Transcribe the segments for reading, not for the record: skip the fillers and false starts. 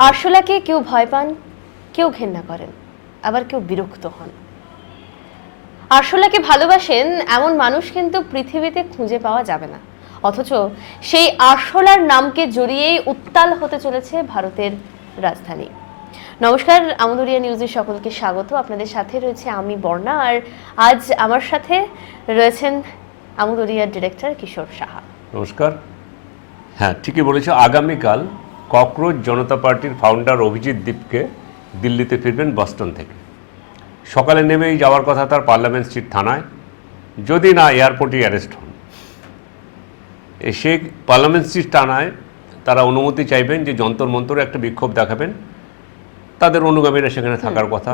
আরশোলাকে কেউ ভয় পান, কেউ ঘেন্না করেন, আবার কেউ বিরক্ত হন। আরশোলাকে ভালোবাসেন এমন মানুষ কিন্তু পৃথিবীতে খুঁজে পাওয়া যাবে না। অথচ সেই আরশোলার নামকে জড়িয়েই উত্তাল হতে চলেছে ভারতের রাজধানী। নমস্কার, আমদুরিয়া নিউজের সকলকে স্বাগত। আপনাদের সাথে রয়েছে আমি বর্ণা, আর আজ আমার সাথে রয়েছেন আমদুরিয়ার ডিরেক্টর কিশোর সাহা। নমস্কার। হ্যাঁ, ঠিকই বলেছ। আগামীকাল ককরোচ জনতা পার্টির ফাউন্ডার অভিজিৎ দীপকে দিল্লিতে ফিরবেন বস্টন থেকে। সকালে নেমেই যাওয়ার কথা তার পার্লামেন্ট স্ট্রিট থানায়, যদি না এয়ারপোর্টে অ্যারেস্ট হন। এসে পার্লামেন্ট স্ট্রিট থানায় তারা অনুমতি চাইবেন যে যন্তর মন্তরে একটা বিক্ষোভ দেখাবেন। তাদের অনুগামীরা সেখানে থাকার কথা।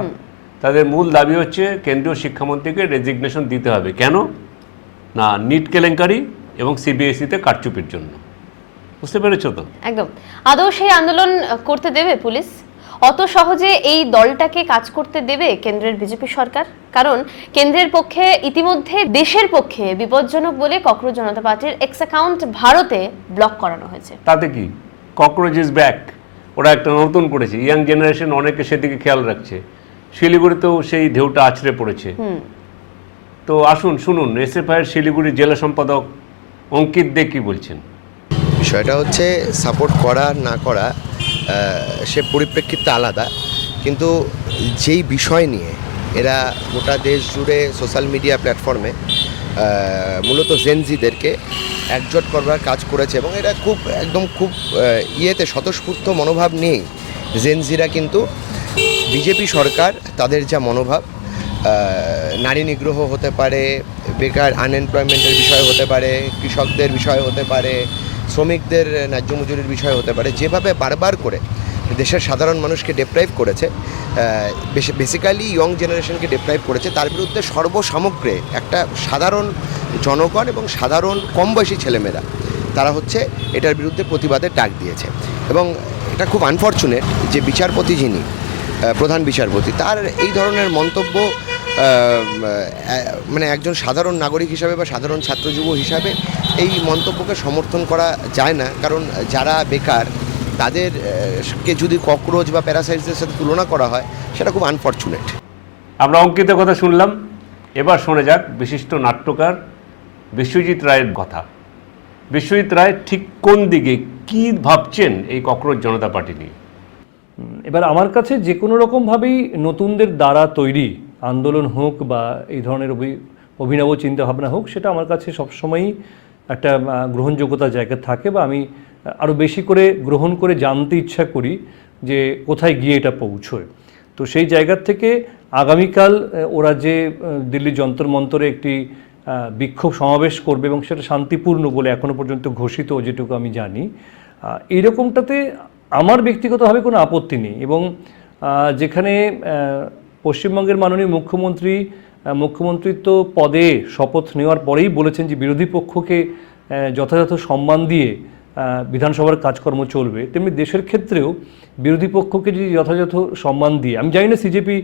তাদের মূল দাবি হচ্ছে কেন্দ্রীয় শিক্ষামন্ত্রীকে রেজিগনেশন দিতে হবে। কেন না? নিট কেলেঙ্কারি এবং সিবিএসইতে কারচুপির জন্য। বুঝতে পেরেছো তো? একদম। আদৌ সেই আন্দোলন করতে দেবে পুলিশ? অত সহজে এই দলটাকে কাজ করতে দেবে কেন্দ্রের বিজেপি সরকার? কারণ কেন্দ্রের পক্ষে ইতিমধ্যে দেশের পক্ষে বিপজ্জনক বলে ককরোচ জনতা পার্টির এক্স অ্যাকাউন্ট ভারতে ব্লক করানো হয়েছে। তাতে কি, ককরোচ ইজ ব্যাক। ওরা একটা নতুন করেছে, ইয়াং জেনারেশন অনেকে সেদিকে খেয়াল রাখছে। শিলিগুড়িতেও সেই ঢেউটা আছড়ে পড়েছে। তো আসুন শুনুন এসএফআইয়ের শিলিগুড়ি জেলা সম্পাদক অঙ্কিত দে কি বলছেন। বিষয়টা হচ্ছে সাপোর্ট করা না করা সে পরিপ্রেক্ষিতটা আলাদা, কিন্তু যেই বিষয় নিয়ে এরা গোটা দেশ জুড়ে সোশ্যাল মিডিয়া প্ল্যাটফর্মে মূলত জেনজিদেরকে একজোট করবার কাজ করেছে এবং এরা খুব ইয়েতে স্বতঃস্ফূর্ত মনোভাব নিয়েই জেনজিরা কিন্তু বিজেপি সরকার তাদের যা মনোভাব, নারী নিগ্রহ হতে পারে, বেকার আনএমপ্লয়মেন্টের বিষয় হতে পারে, কৃষকদের বিষয় হতে পারে, শ্রমিকদের ন্যায্য মজুরির বিষয় হতে পারে, যেভাবে বারবার করে দেশের সাধারণ মানুষকে ডেপ্রাইভ করেছে, বেসিক্যালি ইয়ং জেনারেশনকে ডেপ্রাইভ করেছে, তার বিরুদ্ধে সর্বসামগ্রে একটা সাধারণ জনগণ এবং সাধারণ কম বয়সী ছেলেমেয়েরা তারা হচ্ছে এটার বিরুদ্ধে প্রতিবাদের ডাক দিয়েছে। এবং এটা খুব আনফর্চুনেট যে বিচারপতি, যিনি প্রধান বিচারপতি, তার এই ধরনের মন্তব্য মানে একজন সাধারণ নাগরিক হিসাবে বা সাধারণ ছাত্রযুব হিসাবে এই মন্তব্যকে সমর্থন করা যায় না। কারণ যারা বেকার তাদেরকে যদি ককরোচ বা প্যারাসাইটসদের সাথে তুলনা করা হয়, সেটা খুব আনফর্চুনেট। আমরা অঙ্কিতের কথা শুনলাম, এবার শোনা যাক বিশিষ্ট নাট্যকার বিশ্বজিৎ রায়ের কথা। বিশ্বজিৎ রায় ঠিক কোন দিকে, কি ভাবছেন এই ককরোচ জনতা পার্টি নিয়ে? এবার আমার কাছে যে কোনো রকমভাবেই নতুনদের দ্বারা তৈরি আন্দোলন হোক বা এই ধরনের অভিনব চিন্তাভাবনা হোক, সেটা আমার কাছে সবসময়ই একটা গ্রহণযোগ্যতার জায়গা থাকে, বা আমি আরও বেশি করে গ্রহণ করে জানতে ইচ্ছা করি যে কোথায় গিয়ে এটা পৌঁছয়। তো সেই জায়গার থেকে আগামীকাল ওরা যে দিল্লি যন্তর মন্তরে একটি বিক্ষোভ সমাবেশ করবে এবং সেটা শান্তিপূর্ণ বলে এখনও পর্যন্ত ঘোষিত, যেটুকু আমি জানি, এইরকমটাতে আমার ব্যক্তিগতভাবে কোনো আপত্তি নেই। এবং যেখানে পশ্চিমবঙ্গের মাননীয় মুখ্যমন্ত্রিত্ব পদে শপথ নেওয়ার পরেই বলেছেন যে বিরোধী পক্ষকে যথাযথ সম্মান দিয়ে বিধানসভার কাজকর্ম চলবে, তেমনি দেশের ক্ষেত্রেও বিরোধী পক্ষকে যদি যথাযথ সম্মান দিয়ে, আমি জানি না সিজেপি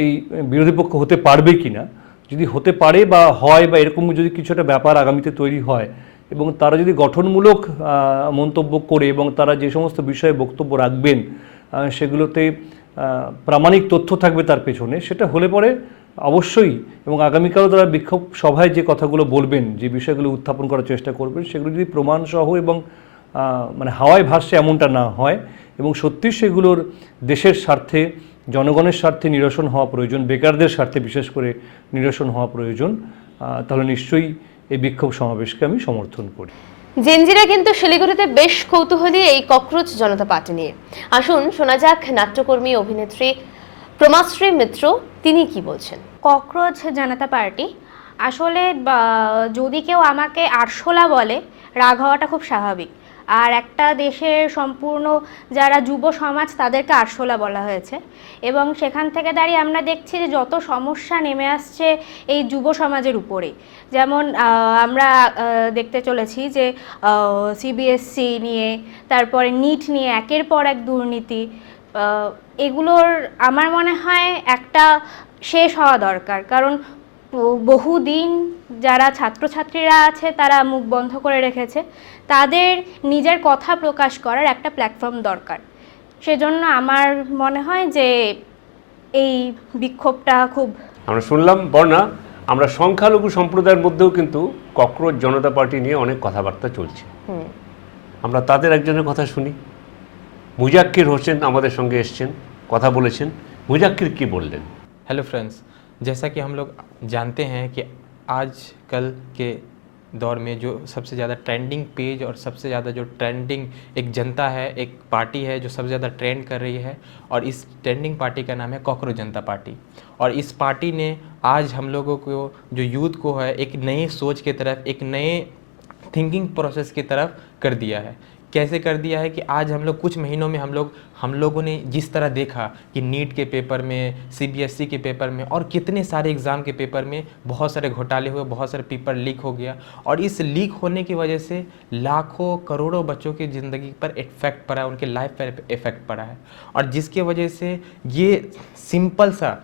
এই বিরোধী পক্ষ হতে পারবে কি না, যদি হতে পারে বা হয় বা এরকম যদি কিছু একটা ব্যাপার আগামীতে তৈরি হয় এবং তারা যদি গঠনমূলক মন্তব্য করে এবং তারা যে সমস্ত বিষয়ে বক্তব্য রাখবেন সেগুলোতে প্রামাণিক তথ্য থাকবে তার পেছনে, সেটা হলে পরে অবশ্যই, এবং আগামীকালও তারা বিক্ষোভ সভায় যে কথাগুলো বলবেন, যে বিষয়গুলো উত্থাপন করার চেষ্টা করবেন, সেগুলো যদি প্রমাণসহ এবং মানে হাওয়ায় ভাসছে এমনটা না হয় এবং সত্যি সেগুলোর দেশের স্বার্থে, জনগণের স্বার্থে নিরসন হওয়া প্রয়োজন, বেকারদের স্বার্থে বিশেষ করে নিরসন হওয়া প্রয়োজন, তাহলে নিশ্চয়ই এই বিক্ষোভ সমাবেশকে আমি সমর্থন করি। জেনজিরা কিন্তু শিলিগুড়িতে বেশ কৌতূহলী এই ককরোচ জনতা পার্টি নিয়ে। আসুন শোনা যাক নাট্যকর্মী অভিনেত্রী প্রমাশ্রী মিত্র তিনি কি বলছেন। ককরোচ জনতা পার্টি আসলে যদি কেউ আমাকে আরশোলা বলে, রাগ হওয়াটা খুব স্বাভাবিক। আর একটা দেশের সম্পূর্ণ যারা যুব সমাজ তাদেরকে আরশোলা বলা হয়েছে, এবং সেখান থেকে দাঁড়িয়ে আমরা দেখছি যে যত সমস্যা নেমে আসছে এই যুব সমাজের উপরেই। যেমন আমরা দেখতে চলেছি যে সিবিএসসি নিয়ে, তারপরে নিট নিয়ে একের পর এক দুর্নীতি, এগুলোর আমার মনে হয় একটা শেষ হওয়া দরকার। কারণ বহুদিন যারা ছাত্রছাত্রীরা আছে তারা মুখ বন্ধ করে রেখেছে, তাদের নিজের কথা প্রকাশ করার একটা প্ল্যাটফর্ম দরকার। সেজন্য আমার মনে হয় যে এই বিক্ষোভটা খুব আমরা শুনলাম বর্ণা, আমরা সংখ্যালঘু সম্প্রদায়ের মধ্যেও কিন্তু ককরোচ জনতা পার্টি নিয়ে অনেক কথাবার্তা চলছে। আমরা তাদের একজনের কথা শুনি। মুজাক্কির হোসেন আমাদের সঙ্গে এসছেন, কথা বলেছেন। মুজাক্কির কি বললেন? हेलो फ्रेंड्स, जैसा कि हम लोग जानते हैं कि आजकल के दौर में जो सबसे ज़्यादा ट्रेंडिंग पेज और सबसे ज़्यादा जो ट्रेंडिंग एक जनता है, एक पार्टी है जो सबसे ज़्यादा ट्रेंड कर रही है, और इस ट्रेंडिंग पार्टी का नाम है कॉकरोच जनता पार्टी। और इस पार्टी ने आज हम लोगों को, जो यूथ को है, एक नए सोच की तरफ, एक नए थिंकिंग प्रोसेस की तरफ कर दिया है। कैसे कर दिया है कि आज हम लोग कुछ महीनों में हम लोगों ने जिस तरह देखा कि नीट के पेपर में, सीबीएसई के पेपर में और कितने सारे एग्ज़ाम के पेपर में बहुत सारे घोटाले हुए, बहुत सारे पेपर लीक हो गया, और इस लीक होने की वजह से लाखों करोड़ों बच्चों की ज़िंदगी पर इफेक्ट पड़ा है, उनके लाइफ पर इफेक्ट पड़ा है। और जिसके वजह से ये सिंपल सा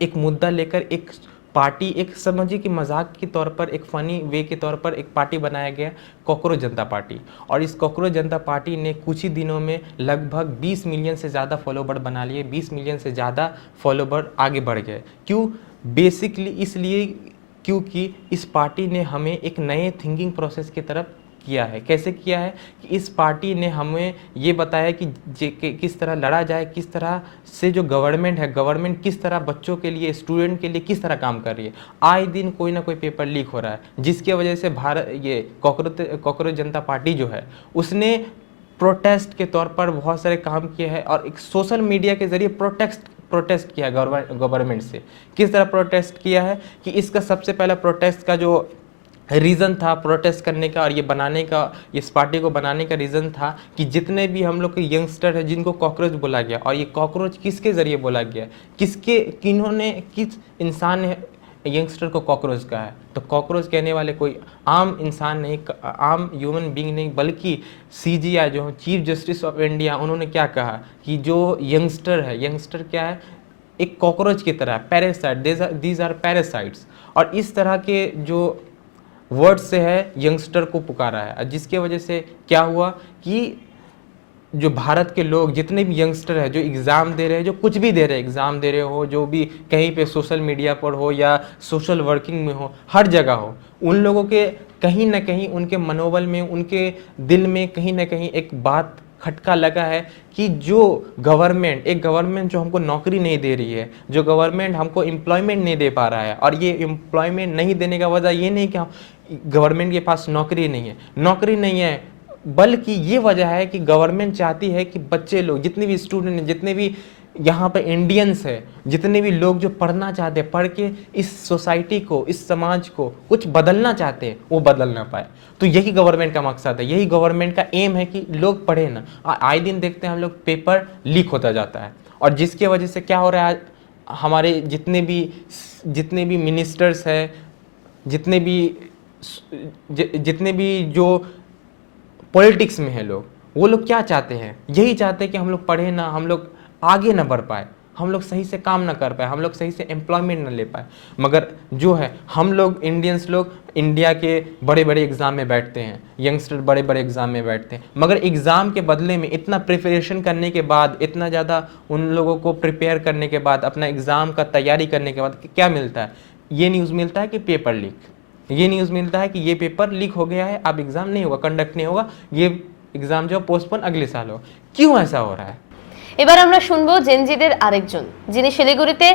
एक मुद्दा लेकर एक पार्टी, एक समझिए कि मजाक के तौर पर, एक फ़नी वे के तौर पर एक पार्टी बनाया गया, कॉकरोच जनता पार्टी। और इस कॉकरोच जनता पार्टी ने कुछ ही दिनों में लगभग 20 मिलियन से ज़्यादा फॉलोवर बना लिए, 20 मिलियन से ज़्यादा फॉलोवर आगे बढ़ गए। क्यों? बेसिकली इसलिए क्योंकि इस पार्टी ने हमें एक नए थिंकिंग प्रोसेस की तरफ किया है। कैसे किया है कि इस पार्टी ने हमें ये बताया कि किस तरह लड़ा जाए, किस तरह से जो गवर्नमेंट है, गवर्नमेंट किस तरह बच्चों के लिए, स्टूडेंट के लिए किस तरह काम कर रही है। आए दिन कोई ना कोई पेपर लीक हो रहा है, जिसकी वजह से ये कॉकरोच जनता पार्टी जो है उसने प्रोटेस्ट के तौर पर बहुत सारे काम किए हैं, और एक सोशल मीडिया के ज़रिए प्रोटेस्ट किया है गवर्नमेंट से। किस तरह प्रोटेस्ट किया है कि इसका सबसे पहला प्रोटेस्ट का जो रीज़न था प्रोटेस्ट करने का और ये बनाने का, इस पार्टी को बनाने का रीज़न था कि जितने भी हम लोग के यंगस्टर हैं जिनको कॉकरोच बोला गया, और ये कॉकरोच किसके ज़रिए बोला गया, किस इंसान ने यंगस्टर को कॉकरोच कहा है? तो कॉकरोच कहने वाले कोई आम इंसान नहीं, आम ह्यूमन बीइंग नहीं, बल्कि CJI जो चीफ जस्टिस ऑफ इंडिया, उन्होंने क्या कहा कि जो यंगस्टर है, यंगस्टर क्या है? एक कॉकरोच की तरह, पैरासाइट, दीज आर पैरासाइट्स। और इस तरह के जो वर्ड से है यंगस्टर को पुकारा है, जिसके वजह से क्या हुआ कि जो भारत के लोग, जितने भी यंगस्टर है जो एग्ज़ाम दे रहे हैं, जो कुछ भी दे रहे हैं, एग्ज़ाम दे रहे हो, जो भी कहीं पे सोशल मीडिया पर हो या सोशल वर्किंग में हो, हर जगह हो, उन लोगों के कहीं ना कहीं उनके मनोबल में, उनके दिल में कहीं ना कहीं एक बात खटका लगा है कि जो गवर्नमेंट जो हमको नौकरी नहीं दे रही है, जो गवर्नमेंट हमको एम्प्लॉयमेंट नहीं दे पा रहा है, और ये एम्प्लॉयमेंट नहीं देने का वजह ये नहीं कि गवर्नमेंट के पास नौकरी नहीं है, बल्कि ये वजह है कि गवर्नमेंट चाहती है कि बच्चे लोग, जितने भी स्टूडेंट हैं, जितने भी यहाँ पे इंडियंस है, जितने भी लोग जो पढ़ना चाहते हैं, पढ़ के इस सोसाइटी को, इस समाज को कुछ बदलना चाहते हैं, वो बदल ना पाए। तो यही गवर्नमेंट का मकसद है, यही गवर्नमेंट का एम है कि लोग पढ़े ना। आए दिन देखते हैं हम लोग पेपर लीक होता जाता है, और जिसके वजह से क्या हो रहा है, हमारे जितने भी मिनिस्टर्स हैं, जितने भी जो पॉलिटिक्स में है लोग, वो लोग क्या चाहते हैं? यही चाहते हैं कि हम लोग पढ़े ना, हम लोग आगे ना बढ़ पाए, हम लोग सही से काम ना कर पाए, हम लोग सही से एम्प्लॉयमेंट ना ले पाए। मगर जो है हम लोग इंडियंस लोग इंडिया के बड़े बड़े एग्ज़ाम में बैठते हैं, यंगस्टर बड़े बड़े एग्ज़ाम में बैठते हैं, मगर एग्ज़ाम के बदले में इतना प्रिपरेशन करने के बाद, इतना ज़्यादा उन लोगों को प्रिपेयर करने के बाद, अपना एग्ज़ाम का तैयारी करने के बाद क्या मिलता है? ये न्यूज़ मिलता है कि पेपर लीक, ये न्यूज़ मिलता है कि ये पेपर लीक हो गया है, अब एग्ज़ाम नहीं होगा, कंडक्ट नहीं होगा, ये एग्ज़ाम जो पोस्टपोन अगले साल होगा। क्यों ऐसा हो रहा है? এবার আমরা শুনবো জেনজিদের আরেকজন, যিনি শিলিগুড়িতে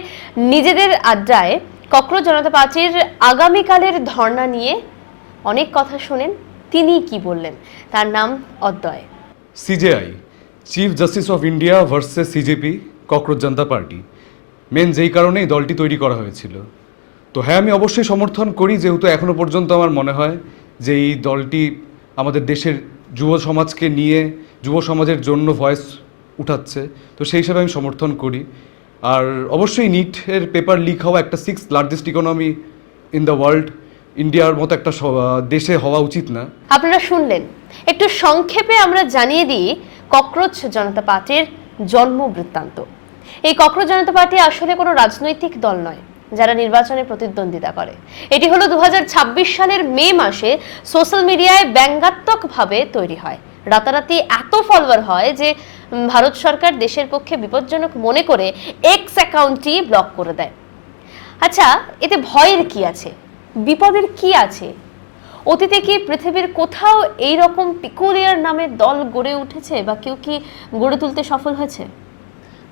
নিজেদের আড্ডায় ককরোচ জনতা পার্টির আগামীকালের ধর্ণা নিয়ে অনেক কথা শোনেন। তিনি কি বললেন, তার নাম Advay. CJI chief justice of India versus CJP cockroach Janata party, main যেই কারণেই দলটি তৈরি করা হয়েছিল। তো হ্যাঁ, আমি অবশ্যই সমর্থন করি, যেহেতু এখনও পর্যন্ত আমার মনে হয় যে এই দলটি আমাদের দেশের যুব সমাজকে নিয়ে, যুব সমাজের জন্য ভয়েস উঠাচ্ছে, তো সেই হিসাবে আমি সমর্থন করি। আর অবশ্যই নিটের পেপার লিক হওয়া একটা 6th largest economy in the world, ইন্ডিয়ার মতো একটা দেশে হওয়া উচিত না। আপনারা শুনলেন। একটু সংক্ষেপে আমরা জানিয়ে দিই ককরোচ জনতা পার্টির জন্ম বৃত্তান্ত। এই ককরোচ জনতা পার্টি আসলে কোনো রাজনৈতিক দল নয় যারা নির্বাচনে প্রতিদ্বন্দ্বিতা করে। এটি হলো 2026 সালের মে মাসে সোশ্যাল মিডিয়ায় ব্যঙ্গাত্মকভাবে তৈরি হয়। রাতারাতি এত ফলোয়ার হয় যে ভারত সরকার দেশের পক্ষে বিপজ্জনক মনে করে এক্স অ্যাকাউন্টই ব্লক করে দেয়। আচ্ছা, এতে ভয়ের কি আছে, বিপদের কি আছে? অতীতে কি পৃথিবীর কোথাও এই রকম পিকুলিয়ার নামের দল গড়ে উঠেছে বা কেউ কি গড়ে তুলতে সফল হয়েছে?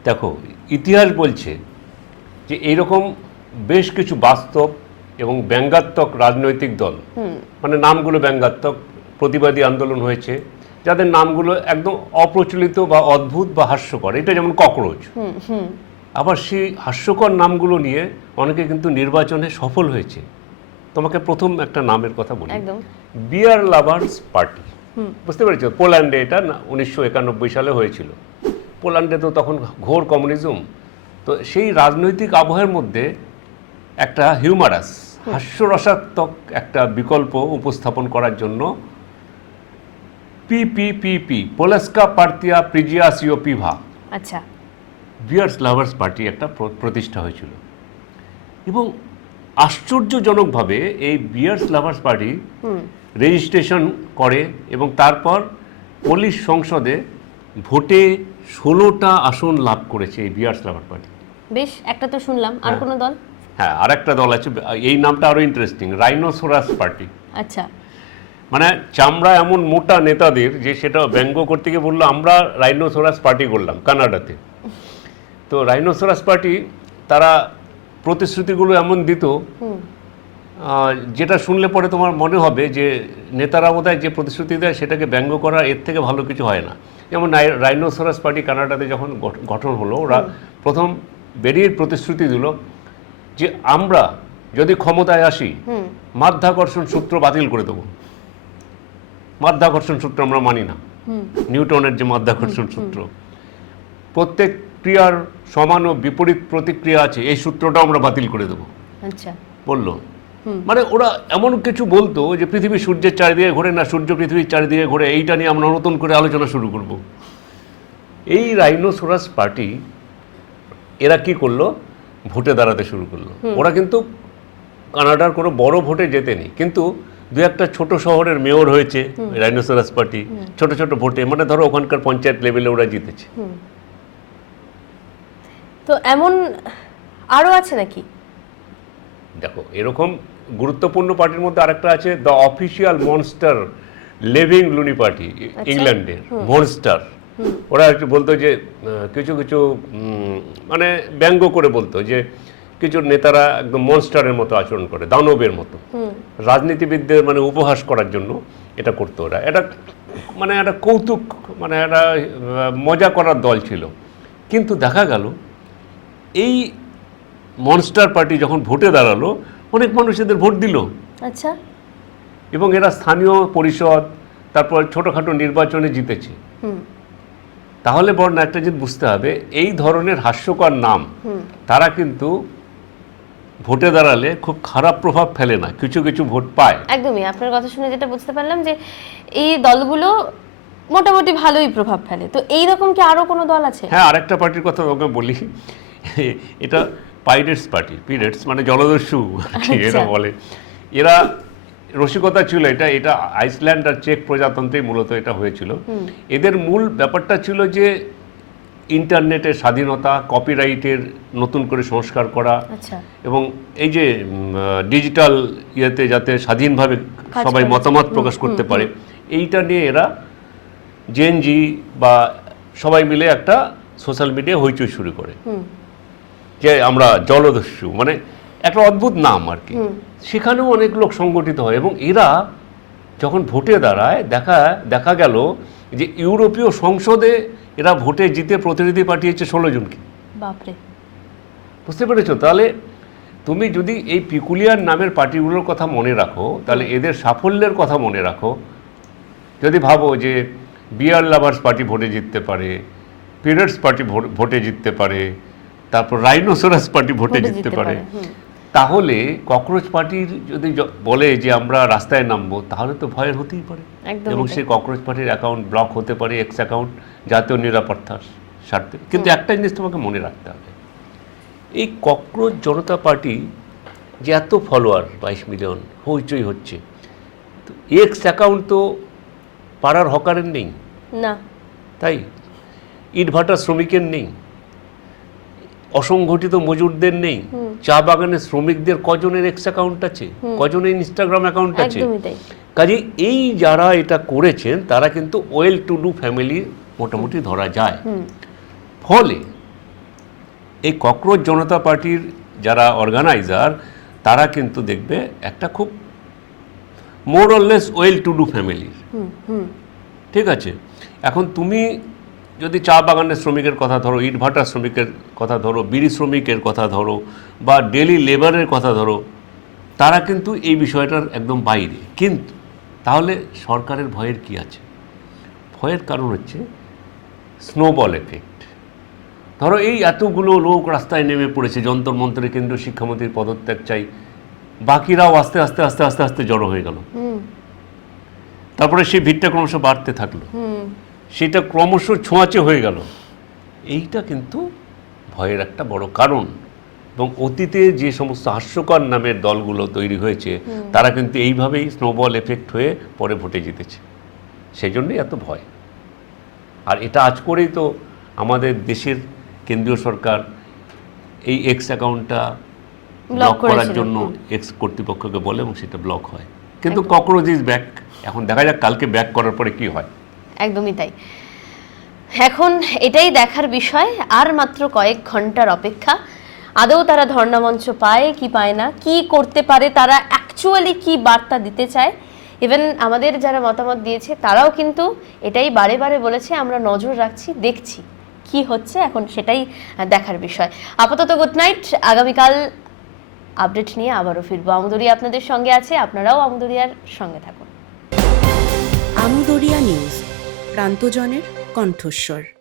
দেখো, ইতিহাস বলছে যে এইরকম বেশ কিছু বাস্তব এবং ব্যঙ্গাত্মক রাজনৈতিক দল, মানে নামগুলো ব্যঙ্গাত্মক, প্রতিবাদী আন্দোলন হয়েছে যাদের নামগুলো একদম অপ্রচলিত বা অদ্ভুত বা হাস্যকর, এটা যেমন ককরোচ। আবার সেই হাস্যকর নামগুলো নিয়ে অনেকে কিন্তু নির্বাচনে সফল হয়েছে। তোমাকে প্রথম একটা নামের কথা বলি, একদম বিয়ার লাভার্স পার্টি। বুঝতে পেরেছো? পোল্যান্ডে এটা 1991 সালে হয়েছিল। পোল্যান্ডে তো তখন ঘোর কমিউনিজম, তো সেই রাজনৈতিক আবহের মধ্যে একটা হিউমারাস, হাস্যরসাত্মক একটা বিকল্প উপস্থাপন করার জন্য পিপিপিপি, পোলেস্কা পার্তিয়া প্রিজিয়াসিও পিভা, আচ্ছা, বিয়ার্স লাভার্স পার্টি একটা প্রতিষ্ঠা হয়েছিল। এবং আশ্চর্যজনকভাবে এই বিয়ার্স লাভার্স পার্টি রেজিস্ট্রেশন করে এবং তারপর পোলিশ সংসদে ভোটে 16টা আসন লাভ করেছে এই বিয়ার্স লাভার পার্টি। বেশ, একটা তো শুনলাম, আর কোনো দল? হ্যাঁ, আর একটা দল আছে, এই নামটা আরো ইন্টারেস্টিং, রাইনোসোরাস পার্টি। আচ্ছা, মানে চামড়া এমন মোটা নেতাদের যে সেটা ব্যঙ্গ করতে গিয়ে বললো আমরা রাইনোসোরাস পার্টি করলাম কানাডাতে। তো রাইনোসোরাস পার্টি তারা প্রতিশ্রুতিগুলো এমন দিত যেটা শুনলে পরে তোমার মনে হবে যে নেতারা বোধহয় যে প্রতিশ্রুতি দেয় সেটাকে ব্যঙ্গ করা এর থেকে ভালো কিছু হয় না। যেমন রাইনোসোরাস পার্টি কানাডাতে যখন গঠন হলো, ওরা প্রথম বেরিয়ে প্রতিশ্রুতি দিল যে আমরা যদি ক্ষমতায় আসি মাধ্যাকর্ষণ সূত্র বাতিল করে দেবো। মাধ্যাকর্ষণ সূত্র আমরা মানি না, নিউটনের যে মাধ্যাকর্ষণ সূত্র, প্রত্যেক ক্রিয়ার সমান ও বিপরীত প্রতিক্রিয়া আছে, এই সূত্রটা আমরা বাতিল করে দেবো। আচ্ছা, বললো মানে ওরা এমন কিছু বলতো যে পৃথিবী সূর্যের চারিদিকে ঘোরে না, সূর্য পৃথিবীর চারিদিকে ঘোরে, এইটা নিয়ে আমরা নতুন করে আলোচনা শুরু করব। এই রাইনোসোরাস পার্টি এরা কি করলো, ভোটে দাঁড়াতে শুরু করলো। ওরা কিন্তু কানাডার কোনো বড় ভোটে জেতেনি, কিন্তু দু একটা ছোট শহরের মেয়র হয়েছে রাইনোসোরাস পার্টি, ছোট ছোট ভোটে, মানে ধরো ওখানকার পঞ্চায়েত লেভেলে ওরা জিতেছে। তো এমন আরো আছে নাকি? দেখো, এরকম গুরুত্বপূর্ণ পার্টির মধ্যে আরেকটা আছে, the official monster living Luni party, ইংল্যান্ডের মনস্টার। ওরা একটু বলতো যে কিছু কিছু মানে ব্যঙ্গ করে বলতো যে কিছু নেতারা একদম মনস্টারের মতো আচরণ করে, দানবের মতো। রাজনীতিবিদদের মানে উপহাস করার জন্য এটা করতো ওরা। এটা মানে একটা কৌতুক, মানে একটা মজা করার দল ছিল। কিন্তু দেখা গেল এই মনস্টার পার্টি যখন ভোটে দাঁড়ালো, অনেক মানুষ এদের ভোট দিল। আচ্ছা, এবং এরা স্থানীয় পরিষদ, তারপর ছোটোখাটো নির্বাচনে জিতেছে। তাহলে বর্ণ একটা জিনিস বুঝতে হবে, এই ধরনের হাস্যকর নাম তারা কিন্তু ভোটে দাঁড়ালে খুব খারাপ প্রভাব ফেলে না, কিছু কিছু ভোট পায়। একদমই, আপনার কথা শুনে যেটা বুঝতে পারলাম যে এই দলগুলো মোটামুটি ভালোই প্রভাব ফেলে। তো এইরকম কি আরো কোনো দল আছে? হ্যাঁ, আরেকটা পার্টির কথা ওকে বলি, এটা পাইরেটস পার্টি, পিরেটস মানে জলদস্যু এরা বলে। এরা রসিকতা ছিল, এটা এটা আইসল্যান্ড আর চেক প্রজাতন্ত্রে মূলত এটা হয়েছিল। এদের মূল ব্যাপারটা ছিল যে ইন্টারনেটের স্বাধীনতা, কপিরাইটের নতুন করে সংস্কার করা, এবং এই যে ডিজিটাল ইয়েতে যাতে স্বাধীনভাবে সবাই মতামত প্রকাশ করতে পারে, এইটা নিয়ে এরা জেনজি বা সবাই মিলে একটা সোশ্যাল মিডিয়া হইচই শুরু করে যে আমরা জলদস্যু, মানে একটা অদ্ভুত নাম আর কি। সেখানেও অনেক লোক সংগঠিত হয় এবং এরা যখন ভোটে দাঁড়ায় দেখা গেল যে ইউরোপীয় সংসদে এরা ভোটে জিতে প্রতিনিধি পাঠিয়েছে 16 জনকে। বাপরে, বুঝতে পেরেছো? তাহলে তুমি যদি এই পিকুলিয়ার নামের পার্টিগুলোর কথা মনে রাখো, তাহলে এদের সাফল্যের কথা মনে রাখো। যদি ভাবো যে বিয়ার লাভার্স পার্টি ভোটে জিততে পারে, পিরেটস পার্টি ভোটে জিততে পারে, তারপর রাইনোসোরাস পার্টি ভোটে জিততে পারে, তাহলে ককরোচ পার্টির যদি বলে যে আমরা রাস্তায় নামবো, তাহলে তো ভয়ের হতেই পারে। এবং সেই ককরোচ পার্টির অ্যাকাউন্ট ব্লক হতে পারে, এক্স অ্যাকাউন্ট, জাতীয় নিরাপত্তার স্বার্থে। কিন্তু একটা জিনিস তোমাকে মনে রাখতে হবে, এই ককরোচ জনতা পার্টি যে এত ফলোয়ার 22 মিলিয়ন হইচই হচ্ছে, তো এক্স অ্যাকাউন্ট তো পাড়ার হকারের নেই। না। তাই ইটভাটার শ্রমিকের নেই, অসংগঠিত মজুরদের নেই, চা বাগানের শ্রমিকদের কজনের এক্স অ্যাকাউন্ট আছে, কজনের ইনস্টাগ্রাম অ্যাকাউন্ট আছে। একদমই তাই। কাজে এই যারা এটা করেছেন তারা কিন্তু ওয়েল টু ডু ফ্যামিলি মোটামুটি ধরা যায়। ফলে এই ককরোচ জনতা পার্টির যারা অর্গানাইজার তারা কিন্তু দেখবে একটা খুব more or less well to do family. ঠিক আছে, এখন তুমি যদি চা বাগানের শ্রমিকের কথা ধরো, ইটভাটার শ্রমিকের কথা ধরো, বিড়ি শ্রমিকের কথা ধরো, বা ডেলি লেবারের কথা ধরো, তারা কিন্তু এই বিষয়টার একদম বাইরে। কিন্তু তাহলে সরকারের ভয়ের কি আছে? ভয়ের কারণ হচ্ছে স্নোবল এফেক্ট। ধরো এই এতগুলো লোক রাস্তায় নেমে পড়েছে, যন্তর মন্ত্রে কেন্দ্রীয় শিক্ষামন্ত্রীর পদত্যাগ চাই, বাকিরাও আস্তে আস্তে আস্তে আস্তে আস্তে জড়ো হয়ে গেল। তারপরে সেই ভিড়টা ক্রমশ বাড়তে থাকলো, সেটা ক্রমশ ছোঁয়াচে হয়ে গেল। এইটা কিন্তু ভয়ের একটা বড় কারণ। এবং অতীতে যে সমস্ত হাস্যকর নামের দলগুলো তৈরি হয়েছে তারা কিন্তু এইভাবেই স্নোবল এফেক্ট হয়ে পরে ভোটে জিতেছে। সেই জন্যই এত ভয়। আর এটা আজ করেই তো আমাদের দেশের কেন্দ্রীয় সরকার এই এক্স অ্যাকাউন্টটা ব্লক করার জন্য এক্স কর্তৃপক্ষকে বলে এবং সেটা ব্লক হয়। কিন্তু ককরোচ ইজ ব্যাক। এখন দেখা যাক কালকে ব্যাক করার পরে কি হয়। একদমই তাই। এখন এটাই দেখার বিষয়, আর মাত্র কয়েক ঘন্টার অপেক্ষা। আদৌ তারা ধর্ণামঞ্চ পায় কি পায় না, কি করতে পারে, তারা অ্যাকচুয়ালি কি বার্তা দিতে চায়। ইভেন আমাদের যারা মতামত দিয়েছে তারাও কিন্তু এটাই বারে বারে বলেছে, আমরা নজর রাখছি, দেখছি কি হচ্ছে, এখন সেটাই দেখার বিষয়। আপাতত গুড নাইট, আগামীকাল আপডেট নিয়ে আবারও ফিরবো। আমুদরিয়া আপনাদের সঙ্গে আছে, আপনারাও আমুদরিয়ার সঙ্গে থাকুন। আমুদরিয়া নিউজ, প্রান্তজনের কণ্ঠস্বর।